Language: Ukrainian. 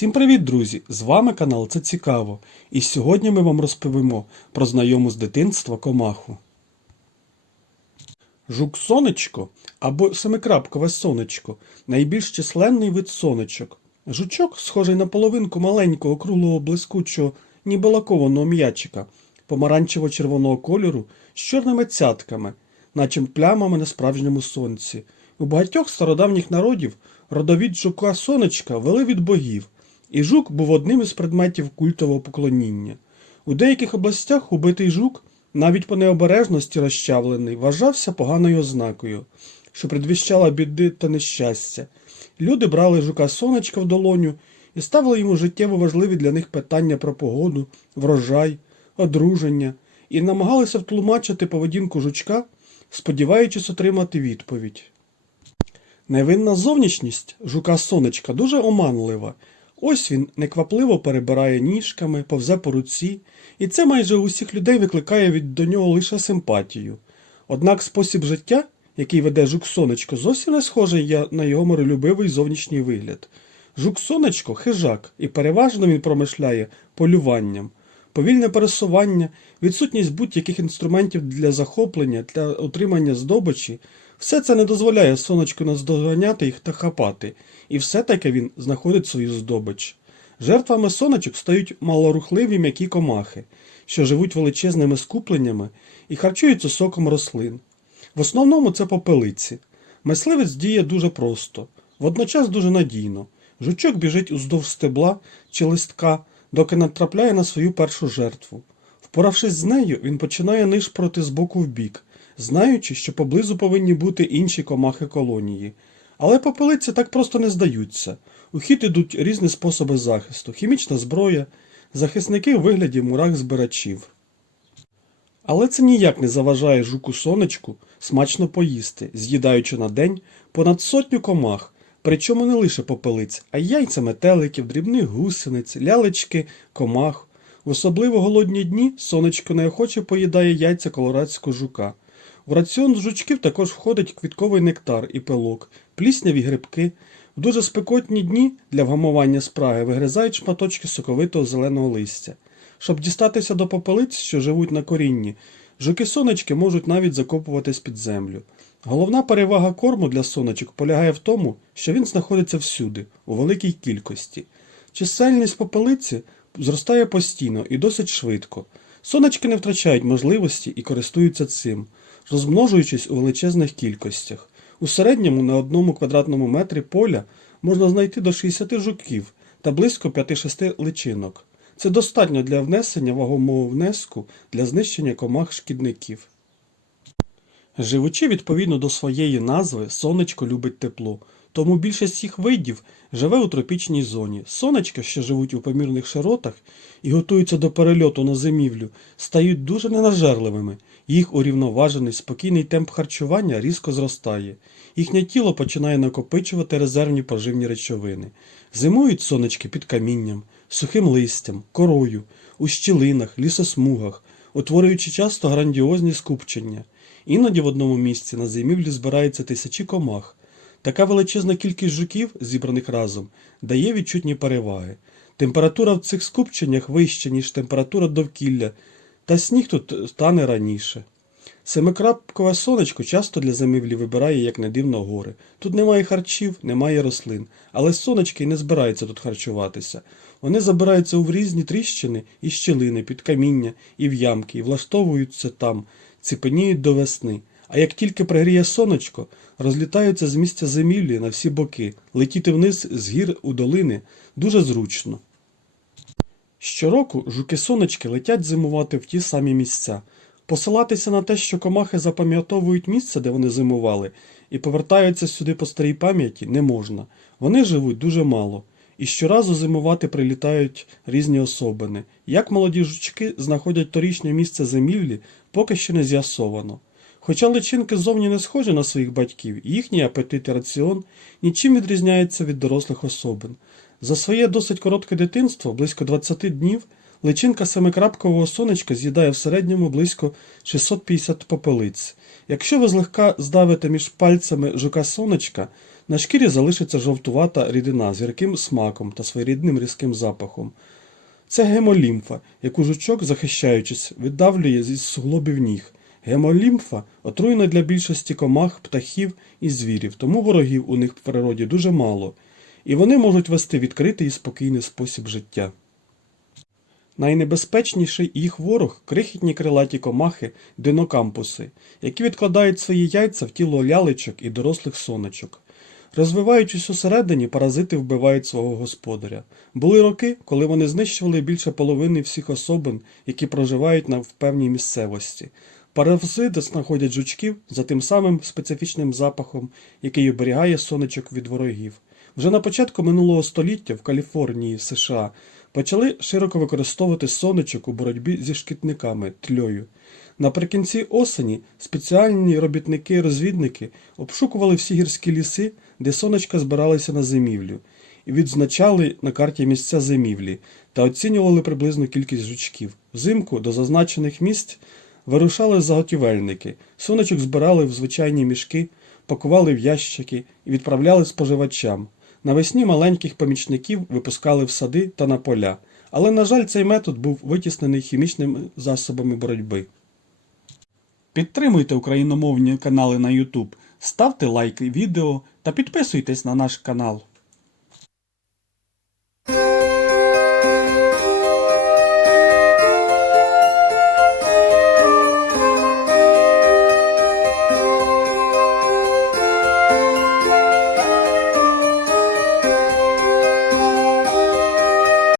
Всім привіт, друзі! З вами канал Це Цікаво. І сьогодні ми вам розповімо про знайому з дитинства комаху. Жук сонечко або семикрапкове сонечко найбільш численний вид сонечок. Жучок, схожий на половинку маленького круглого блискучого, ніби лакованого м'ячика, помаранчево-червоного кольору з чорними цятками, наче плямами на справжньому сонці. У багатьох стародавніх народів родовід жука сонечка вели від богів, і жук був одним із предметів культового поклоніння. У деяких областях убитий жук, навіть по необережності розчавлений, вважався поганою ознакою, що предвіщала біди та нещастя. Люди брали жука сонечка в долоню і ставили йому життєво важливі для них питання про погоду, врожай, одруження і намагалися втлумачити поведінку жучка, сподіваючись отримати відповідь. Невинна зовнішність жука сонечка дуже оманлива. Ось він неквапливо перебирає ніжками, повзе по руці, і це майже у всіх людей викликає від до нього лише симпатію. Однак спосіб життя, який веде жук сонечко, зовсім не схожий на його миролюбивий зовнішній вигляд. Жук сонечко хижак, і переважно він промишляє полюванням. Повільне пересування, відсутність будь-яких інструментів для захоплення, для отримання здобичі все це не дозволяє сонечку наздоганяти їх та хапати, і все-таки він знаходить свою здобич. Жертвами сонечок стають малорухливі м'які комахи, що живуть величезними скупленнями і харчуються соком рослин. В основному це попелиці. Мисливець діє дуже просто, водночас дуже надійно. Жучок біжить уздовж стебла чи листка, доки натрапляє на свою першу жертву. Впоравшись з нею, він починає нишпроти з боку в бік, знаючи, що поблизу повинні бути інші комахи колонії. Але попелиці так просто не здаються. У хід ідуть різні способи захисту, хімічна зброя, захисники у вигляді мурах збирачів. Але це ніяк не заважає жуку сонечку смачно поїсти, з'їдаючи на день понад сотню комах, причому не лише попелиць, а й яйця метеликів, дрібних гусениць, лялечки, комах. В особливо голодні дні сонечко неохоче поїдає яйця колорадського жука. В раціон жучків також входить квітковий нектар і пилок, плісняві грибки. В дуже спекотні дні для вгамування спраги вигризають шматочки соковитого зеленого листя. Щоб дістатися до попелиць, що живуть на корінні, жуки-сонечки можуть навіть закопуватись під землю. Головна перевага корму для сонечок полягає в тому, що він знаходиться всюди, у великій кількості. Чисельність попелиці зростає постійно і досить швидко. Сонечки не втрачають можливості і користуються цим, розмножуючись у величезних кількостях. У середньому на одному квадратному метрі поля можна знайти до 60 жуків та близько 5-6 личинок. Це достатньо для внесення вагомого внеску для знищення комах шкідників. Живучи відповідно до своєї назви, сонечко любить тепло, тому більшість їх видів живе у тропічній зоні. Сонечка, що живуть у помірних широтах і готуються до перельоту на зимівлю, стають дуже ненажерливими. Їх урівноважений спокійний темп харчування різко зростає. Їхнє тіло починає накопичувати резервні поживні речовини. Зимують сонечки під камінням, сухим листям, корою, у щілинах, лісосмугах, утворюючи часто грандіозні скупчення. Іноді в одному місці на зимівлі збираються тисячі комах. Така величезна кількість жуків, зібраних разом, дає відчутні переваги. Температура в цих скупченнях вища, ніж температура довкілля, та сніг тут тане раніше. Семикрапкове сонечко часто для зимівлі вибирає, як не дивно, гори. Тут немає харчів, немає рослин, але сонечки не збираються тут харчуватися. Вони забираються у різні тріщини і щілини, під каміння і в ямки, і влаштовуються там, ціпеніють до весни. А як тільки пригріє сонечко, розлітаються з місця зимівлі на всі боки, летіти вниз з гір у долини дуже зручно. Щороку жуки-сонечки летять зимувати в ті самі місця. Посилатися на те, що комахи запам'ятовують місце, де вони зимували, і повертаються сюди по старій пам'яті, не можна. Вони живуть дуже мало. І щоразу зимувати прилітають різні особини. Як молоді жучки знаходять торічне місце зимівлі, поки що не з'ясовано. Хоча личинки зовні не схожі на своїх батьків, їхній апетит і раціон нічим відрізняється від дорослих особин. За своє досить коротке дитинство, близько 20 днів, личинка семикрапкового сонечка з'їдає в середньому близько 650 попелиць. Якщо ви злегка здавите між пальцями жука сонечка, На шкірі залишиться жовтувата рідина з гірким смаком та своєрідним різким запахом. Це гемолімфа, яку жучок, захищаючись, віддавлює зі суглобів ніг. Гемолімфа отруєна для більшості комах, птахів і звірів, тому ворогів у них в природі дуже мало, і вони можуть вести відкритий і спокійний спосіб життя. Найнебезпечніший їх ворог крихітні крилаті комахи динокампуси, які відкладають свої яйця в тіло лялечок і дорослих сонечок. Розвиваючись усередині, паразити вбивають свого господаря. Були роки, коли вони знищували більше половини всіх особин, які проживають в певній місцевості. Паразити знаходять жучків за тим самим специфічним запахом, який оберігає сонечок від ворогів. Вже на початку минулого століття в Каліфорнії, США, почали широко використовувати сонечок у боротьбі зі шкідниками тльою. Наприкінці осені спеціальні робітники-розвідники обшукували всі гірські ліси, де сонечка збиралися на зимівлю, і відзначали на карті місця зимівлі та оцінювали приблизну кількість жучків. Взимку до зазначених місць вирушали заготівельники, сонечок збирали в звичайні мішки, пакували в ящики і відправляли споживачам. Навесні маленьких помічників випускали в сади та на поля, але, на жаль, цей метод був витіснений хімічними засобами боротьби. Підтримуйте україномовні канали на YouTube, ставте лайки відео та підписуйтесь на наш канал.